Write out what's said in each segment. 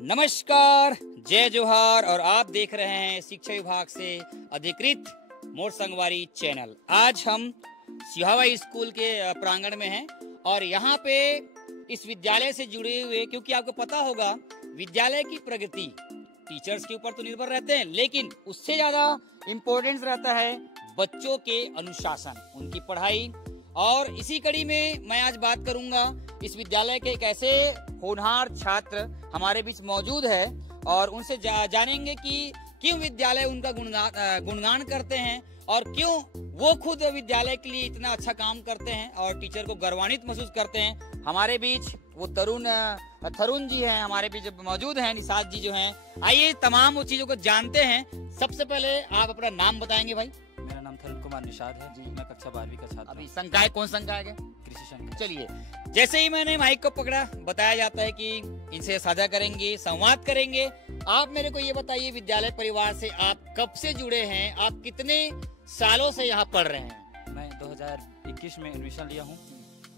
नमस्कार, जय जोहार। और आप देख रहे हैं शिक्षा विभाग से अधिकृत मोर संगवारी चैनल। आज हम सिहावा स्कूल के प्रांगण में हैं और यहाँ पे इस विद्यालय से जुड़े हुए, क्योंकि आपको पता होगा विद्यालय की प्रगति टीचर्स के ऊपर तो निर्भर रहते हैं, लेकिन उससे ज्यादा इम्पोर्टेंस रहता है बच्चों के अनुशासन, उनकी पढ़ाई। और इसी कड़ी में मैं आज बात करूंगा, इस विद्यालय के एक ऐसे होनहार छात्र हमारे बीच मौजूद है और उनसे जानेंगे कि क्यों विद्यालय उनका गुणगान करते हैं और क्यों वो खुद विद्यालय के लिए इतना अच्छा काम करते हैं और टीचर को गर्वान्वित महसूस करते हैं। हमारे बीच वो तरुण जी हैं, हमारे बीच मौजूद हैं, निषाद जी जो हैं। आइए तमाम वो चीजों को जानते हैं। सबसे पहले आप अपना नाम बताएंगे भाई। मेरा नाम तरुण कुमार निषाद है जी। मैं कक्षा 12वीं का छात्र। अभी संकाय कौन संकाय है? कृषि संकाय। चलिए, जैसे ही मैंने माइक को पकड़ा, बताया जाता है कि इनसे साझा करेंगे, संवाद करेंगे। आप मेरे को ये बताइए, विद्यालय परिवार से आप कब से जुड़े हैं? आप कितने सालों से यहाँ पढ़ रहे हैं? मैं 2021 में एडमिशन लिया हूँ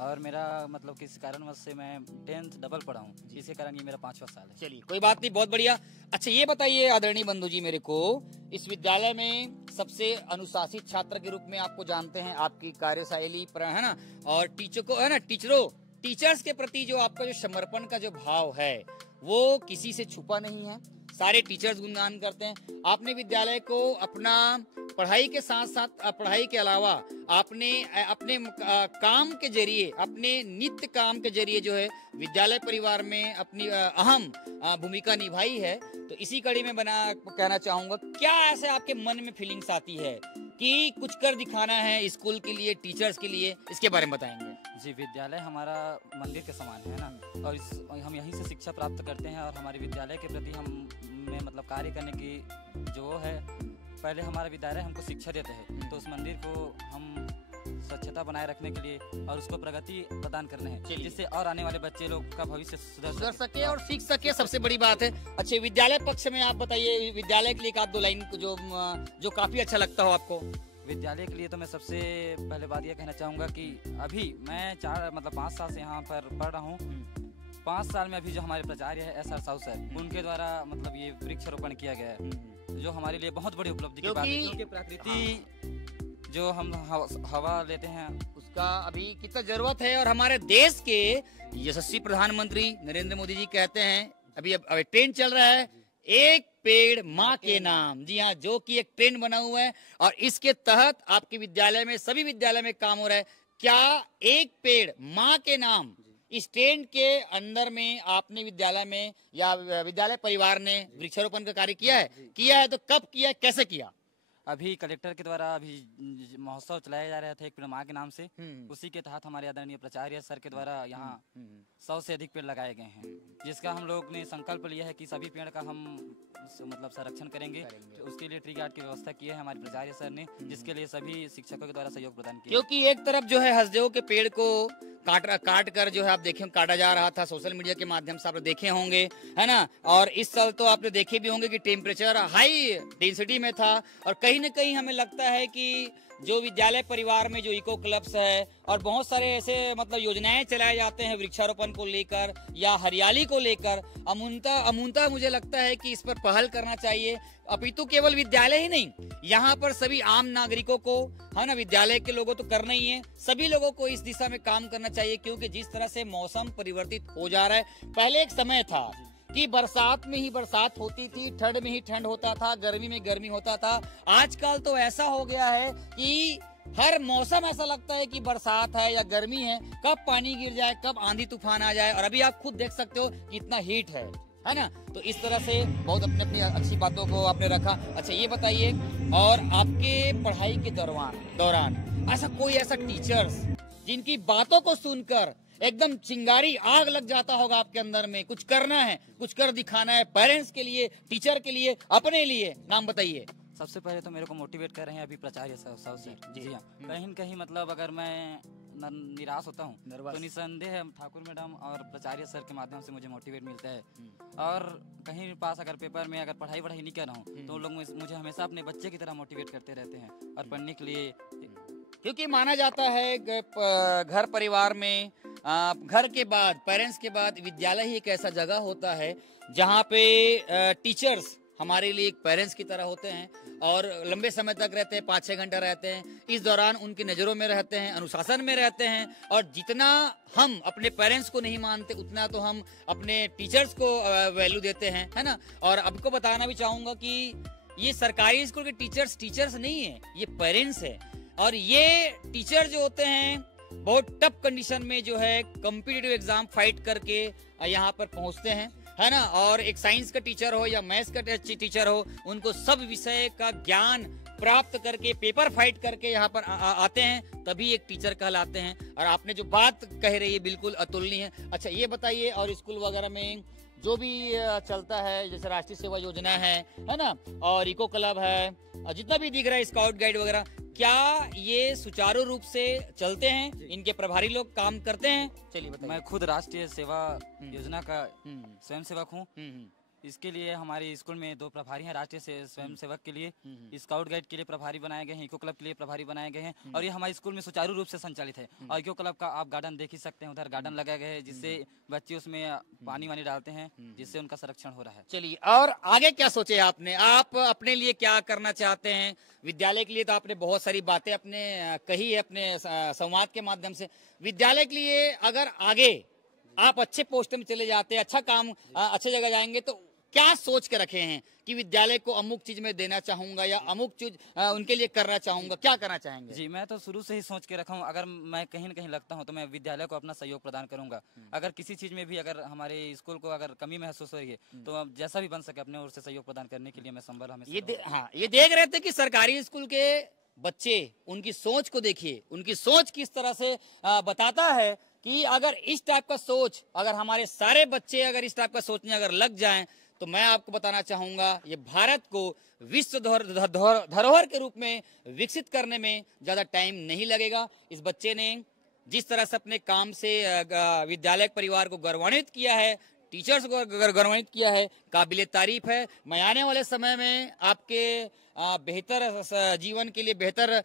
और मेरा मतलब किसी कारणवश से मैं 10th डबल पढ़ा हूँ, इसी कारण ये मेरा 5वां साल है। चलिए, कोई बात नहीं, बहुत बढ़िया। अच्छा, ये बताइए आदरणीय बंधु जी मेरे को, इस विद्यालय में सबसे अनुशासित छात्र के रूप में आपको जानते हैं, आपकी कार्यशैली पर है ना, और टीचर को है ना, टीचर्स के प्रति जो आपका जो समर्पण का जो भाव है वो किसी से छुपा नहीं है। सारे टीचर्स गुणगान करते हैं। आपने विद्यालय को अपना पढ़ाई के साथ साथ, पढ़ाई के अलावा आपने अपने काम के जरिए, अपने नित्य काम के जरिए जो है विद्यालय परिवार में अपनी अहम भूमिका निभाई है। तो इसी कड़ी में कहना चाहूंगा, क्या ऐसे आपके मन में फीलिंग्स आती है कि कुछ कर दिखाना है स्कूल के लिए, टीचर्स के लिए? इसके बारे में बताएंगे जी। विद्यालय हमारा मंदिर के समान है ना, और हम यहीं से शिक्षा प्राप्त करते हैं और हमारे विद्यालय के प्रति हम मतलब कार्य करने की जो है, पहले हमारा विद्यालय हमको शिक्षा देते हैं, तो उस मंदिर को हम स्वच्छता बनाए रखने के लिए और उसको प्रगति प्रदान करने हैं, जिससे और आने वाले बच्चे लोग का भविष्य सुधर सके और सीख सके। सबसे बड़ी बात है। अच्छा, विद्यालय पक्ष में आप बताइए, विद्यालय के लिए आप 2 लाइन जो काफी अच्छा लगता हो आपको। विद्यालय के लिए तो मैं सबसे पहले बात यह कहना चाहूँगा कि अभी मैं 5 साल से यहाँ पर पढ़ रहा हूँ। 5 साल में अभी जो हमारे प्राचार्य है SR साहू सर, उनके द्वारा मतलब ये वृक्षारोपण किया गया है, जो हमारे लिए बहुत बड़ी उपलब्धि की बात है, क्योंकि प्रकृति जो हम हवा लेते हैं उसका अभी कितना जरूरत है। और हमारे देश के यशस्वी प्रधानमंत्री नरेंद्र मोदी जी कहते हैं, अभी ट्रेंड चल रहा है, एक पेड़ माँ के नाम। जी हाँ, जो कि एक ट्रेंड बना हुआ है और इसके तहत आपके विद्यालय में, सभी विद्यालय में काम हो रहा है। क्या एक पेड़ माँ के नाम, इस ट्रेंड के अंदर में आपने विद्यालय में या विद्यालय परिवार ने वृक्षारोपण का कार्य किया है? किया है तो कब किया, कैसे किया? अभी कलेक्टर के द्वारा अभी महोत्सव चलाया जा रहा था एक पेड़ माँ के नाम से, उसी के तहत हमारे आदरणीय प्राचार्य सर के द्वारा यहाँ 100 से अधिक पेड़ लगाए गए हैं, जिसका हम लोग ने संकल्प लिया है कि सभी पेड़ का हम मतलब संरक्षण करेंगे। उसके लिए ट्री गार्ड की व्यवस्था की है हमारे प्राचार्य सर ने, जिसके लिए सभी शिक्षकों के द्वारा सहयोग प्रदान किया। क्योंकि एक तरफ जो है हसदेव के पेड़ को काट कर जो है आप देखे काटा जा रहा था, सोशल मीडिया के माध्यम से आप देखे होंगे, है ना। और इस साल तो आपने देखे भी होंगे कि टेम्परेचर हाई डेंसिटी में था। और कहीं न कहीं हमें लगता है कि जो विद्यालय परिवार में जो इको क्लब्स है और बहुत सारे ऐसे मतलब योजनाएं चलाए जाते हैं वृक्षारोपण को लेकर या हरियाली को लेकर, अमूनता मुझे लगता है कि इस पर पहल करना चाहिए। अपितु केवल विद्यालय ही नहीं, यहाँ पर सभी आम नागरिकों को, है ना, विद्यालय के लोगों तो करना ही है, सभी लोगों को इस दिशा में काम करना चाहिए। क्योंकि जिस तरह से मौसम परिवर्तित हो जा रहा है, पहले एक समय था कि बरसात में ही बरसात होती थी, ठंड में ही ठंड होता था, गर्मी में गर्मी होता था। आजकल तो ऐसा हो गया है कि हर मौसम ऐसा लगता है कि बरसात है या गर्मी है, कब पानी गिर जाए, कब आंधी तूफान आ जाए। और अभी आप खुद देख सकते हो कितना हीट है ना। तो इस तरह से बहुत अपनी अच्छी बातों को आपने रखा। अच्छा, ये बताइए, और आपके पढ़ाई के दौरान ऐसा कोई ऐसा टीचर्स जिनकी बातों को सुनकर एकदम चिंगारी आग लग जाता होगा आपके अंदर में, कुछ करना है, कुछ कर दिखाना है, पेरेंट्स के लिए, टीचर के लिए, अपने लिए? नाम बताइए। सबसे पहले तो मेरे को मोटिवेट कर रहे हैं अभी प्राचार्य साहब सर। जी हाँ, कहीं न कहीं मतलब अगर मैं निराश होता हूँ तो निसंदेह ठाकुर मैडम और प्राचार्य सर के माध्यम से मुझे मोटिवेट मिलता है। और कहीं पास अगर पेपर में अगर पढ़ाई नहीं कर रहा हूँ तो लोग मुझे हमेशा अपने बच्चे की तरह मोटिवेट करते रहते हैं और पढ़ने के लिए। क्योंकि माना जाता है घर परिवार में घर के बाद, पेरेंट्स के बाद विद्यालय ही एक ऐसा जगह होता है जहाँ पे टीचर्स हमारे लिए एक पेरेंट्स की तरह होते हैं और लंबे समय तक रहते हैं, 5-6 घंटा रहते हैं। इस दौरान उनकी नज़रों में रहते हैं, अनुशासन में रहते हैं और जितना हम अपने पेरेंट्स को नहीं मानते उतना तो हम अपने टीचर्स को वैल्यू देते हैं, है ना। और आपको बताना भी चाहूँगा कि ये सरकारी स्कूल के टीचर्स नहीं है, ये पेरेंट्स है। और ये टीचर जो होते हैं बहुत टफ कंडीशन में जो है कॉम्पिटिटिव एग्जाम फाइट करके यहाँ पर पहुँचते हैं, है ना। और एक साइंस का टीचर हो या मैथ्स का टीचर हो, उनको सब विषय का ज्ञान प्राप्त करके पेपर फाइट करके यहाँ पर आते हैं, तभी एक टीचर कहलाते हैं। और आपने जो बात कह रही है बिल्कुल अतुलनीय है। अच्छा ये बताइए, और स्कूल वगैरह में जो भी चलता है जैसे राष्ट्रीय सेवा योजना है ना, और इको क्लब है, जितना भी दिख रहा है स्काउट गाइड वगैरह, क्या ये सुचारू रूप से चलते हैं? इनके प्रभारी लोग काम करते हैं? चलिए बताइए। मैं खुद राष्ट्रीय सेवा योजना का स्वयं सेवक हूँ। इसके लिए हमारे स्कूल में 2 प्रभारी हैं राष्ट्रीय स्वयं सेवक के लिए, स्काउट गाइड के लिए प्रभारी बनाए गए हैं, इको क्लब के लिए प्रभारी बनाए गए हैं और ये हमारे स्कूल में सुचारू रूप से संचालित है। और इको क्लब का आप गार्डन देख ही सकते हैं, उधर गार्डन लगाए गए हैं जिससे बच्चे उसमें पानी वानी डालते हैं, जिससे उनका संरक्षण हो रहा है। चलिए, और आगे क्या सोचे आपने? आप अपने लिए क्या करना चाहते हैं? विद्यालय के लिए तो आपने बहुत सारी बातें अपने कही है अपने संवाद के माध्यम से। विद्यालय के लिए अगर आगे आप अच्छे पोस्ट में चले जाते हैं, अच्छा काम, अच्छे जगह जाएंगे, तो क्या सोच के रखे हैं कि विद्यालय को अमुक चीज में देना चाहूंगा या अमुक चीज उनके लिए करना चाहूंगा? क्या करना चाहेंगे? जी, मैं तो शुरू से ही सोच के रखा हूँ, अगर मैं कहीं न कहीं लगता हूँ तो मैं विद्यालय को अपना सहयोग प्रदान करूंगा। अगर किसी चीज में भी अगर हमारे स्कूल को अगर कमी महसूस हो रही है तो जैसा भी बन सके अपने ओर से सहयोग प्रदान करने के लिए मैं संभल हमेशा। हाँ, ये देख रहे थे कि सरकारी स्कूल के बच्चे, उनकी सोच को देखिए, उनकी सोच किस तरह से बताता है कि अगर इस टाइप का सोच, अगर हमारे सारे बच्चे अगर इस टाइप का सोचने अगर लग जाएं, तो मैं आपको बताना चाहूंगा ये भारत को विश्व धरोहर के रूप में विकसित करने में ज्यादा टाइम नहीं लगेगा। इस बच्चे ने जिस तरह से अपने काम से विद्यालय परिवार को गौरवान्वित किया है, टीचर्स को गौरवान्वित किया है, काबिले तारीफ है। मैं आने वाले समय में आपके बेहतर जीवन के लिए, बेहतर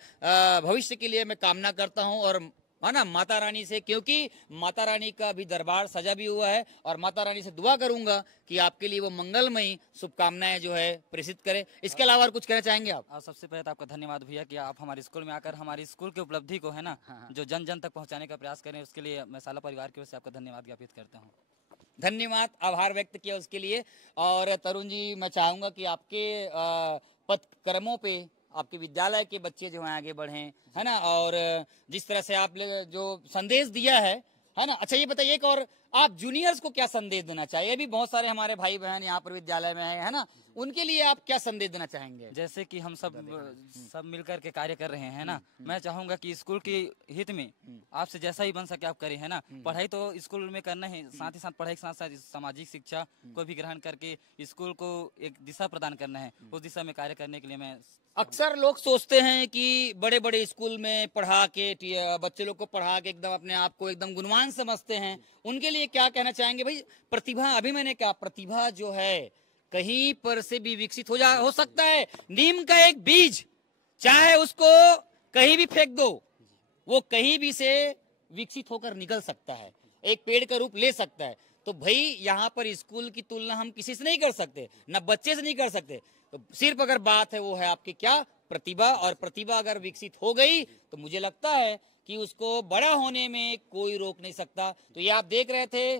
भविष्य के लिए मैं कामना करता हूं, और है ना, माता रानी से, क्योंकि माता रानी का भी दरबार सजा भी हुआ है, और माता रानी से दुआ करूंगा कि आपके लिए वो मंगलमयी शुभकामनाएं जो है प्रेषित करे। इसके अलावा और कुछ कहना चाहेंगे आप? सबसे पहले तो आपका धन्यवाद भैया कि आप हमारे स्कूल में आकर हमारे स्कूल की उपलब्धि को, है ना, जो जन जन तक पहुंचाने का प्रयास करें, उसके लिए मैं साला परिवार की ओर से आपका धन्यवाद ज्ञापित करता हूँ। धन्यवाद, आभार व्यक्त किया उसके लिए। और तरुण जी, मैं चाहूंगा कि आपके पथक्रमों पे आपके विद्यालय के बच्चे जो हैं आगे बढ़ें, है ना, और जिस तरह से आपने जो संदेश दिया है ना। अच्छा ये बताइए, और आप जूनियर्स को क्या संदेश देना चाहिए? अभी बहुत सारे हमारे भाई बहन यहाँ पर विद्यालय में है ना, उनके लिए आप क्या संदेश देना चाहेंगे? जैसे कि हम सब मिलकर के कार्य कर रहे हैं ना, मैं चाहूंगा कि स्कूल के हित में आपसे जैसा ही बन सके आप करें, है ना। पढ़ाई तो स्कूल में करना है, साथ ही साथ पढ़ाई के साथ साथ सामाजिक शिक्षा को भी ग्रहण करके स्कूल को एक दिशा प्रदान करना है। उस दिशा में कार्य करने के लिए मैं अक्सर लोग सोचते हैं कि बड़े बड़े स्कूल में पढ़ा के, बच्चे लोग को पढ़ा के एकदम अपने आप को एकदम गुणवान समझते हैं। उनके लिए क्या कहना चाहेंगे? भाई प्रतिभा, अभी मैंने कहा, प्रतिभा जो है कहीं पर से भी विकसित हो सकता है। नीम का एक बीज, चाहे उसको कहीं भी फेंक दो, वो कहीं भी से विकसित होकर निकल सकता है, एक पेड़ का रूप ले सकता है। तो भाई यहाँ पर स्कूल की तुलना हम किसी से नहीं कर सकते, न बच्चे से नहीं कर सकते। तो सिर्फ अगर बात है वो है आपकी क्या, प्रतिभा। और प्रतिभा अगर विकसित हो गई तो मुझे लगता है कि उसको बड़ा होने में कोई रोक नहीं सकता। तो ये आप देख रहे थे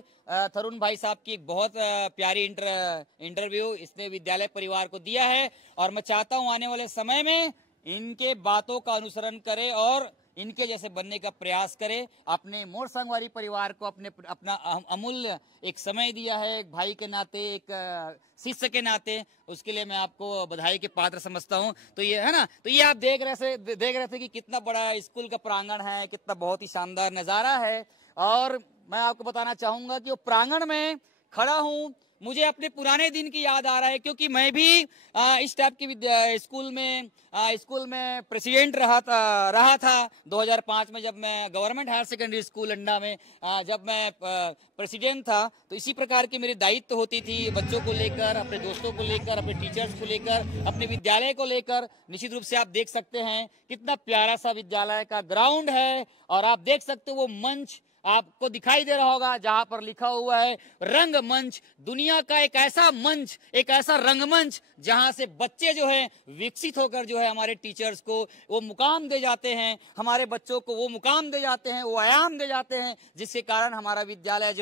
तरुण भाई साहब की एक बहुत प्यारी इंटरव्यू इसने विद्यालय परिवार को दिया है, और मैं चाहता हूं आने वाले समय में इनके बातों का अनुसरण करें और इनके जैसे बनने का प्रयास करें। अपने मोर संगवारी परिवार को अपना अमूल्य एक समय दिया है, एक भाई के नाते, एक शिष्य के नाते, उसके लिए मैं आपको बधाई के पात्र समझता हूं। तो ये है ना, तो ये आप देख रहे थे कि कितना बड़ा स्कूल का प्रांगण है, कितना बहुत ही शानदार नजारा है। और मैं आपको बताना चाहूंगा कि वो प्रांगण में खड़ा हूं, मुझे अपने पुराने दिन की याद आ रहा है, क्योंकि मैं भी इस टाइप की स्कूल में प्रेसिडेंट रहा था 2005 में, जब मैं गवर्नमेंट हायर सेकेंडरी स्कूल अंडा में जब मैं प्रेसिडेंट था। तो इसी प्रकार की मेरी दायित्व होती थी, बच्चों को लेकर, अपने दोस्तों को लेकर, अपने टीचर्स को लेकर, अपने विद्यालय को लेकर। निश्चित रूप से आप देख सकते हैं कितना प्यारा सा विद्यालय का ग्राउंड है, और आप देख सकते हो वो मंच आपको दिखाई दे रहा होगा जहां पर लिखा हुआ है रंगमंच, दुनिया का एक ऐसा मंच, एक ऐसा रंगमंच जहां से बच्चे जो है विकसित होकर जो है हमारे टीचर्स को वो मुकाम दे जाते हैं, हमारे बच्चों को वो मुकाम दे जाते हैं, वो आयाम दे जाते हैं, जिसके कारण हमारा विद्यालय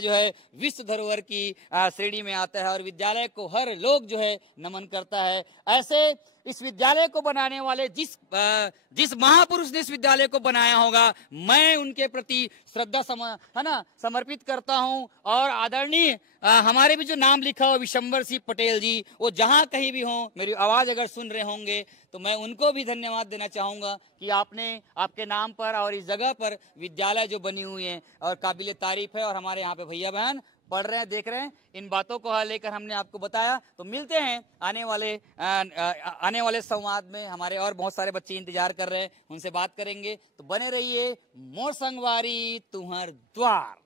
जो है विश्व धरोहर की श्रेणी में आता है और विद्यालय को हर लोग जो है नमन करता है। ऐसे इस विद्यालय को बनाने वाले जिस महापुरुष ने इस विद्यालय को बनाया होगा, मैं उनके प्रति श्रद्धा समर्पित करता हूं। और आदरणीय हमारे भी जो नाम लिखा हो विशंबर सिंह पटेल जी, वो जहां कहीं भी हों, मेरी आवाज अगर सुन रहे होंगे तो मैं उनको भी धन्यवाद देना चाहूंगा कि आपके नाम पर और इस जगह पर विद्यालय जो बनी हुई है और काबिले तारीफ है। और हमारे यहाँ पे भैया बहन पढ़ रहे हैं, देख रहे हैं, इन बातों को लेकर हमने आपको बताया। तो मिलते हैं आने वाले संवाद में। हमारे और बहुत सारे बच्चे इंतजार कर रहे हैं, उनसे बात करेंगे। तो बने रहिए, मोर संगवारी तुहर द्वार।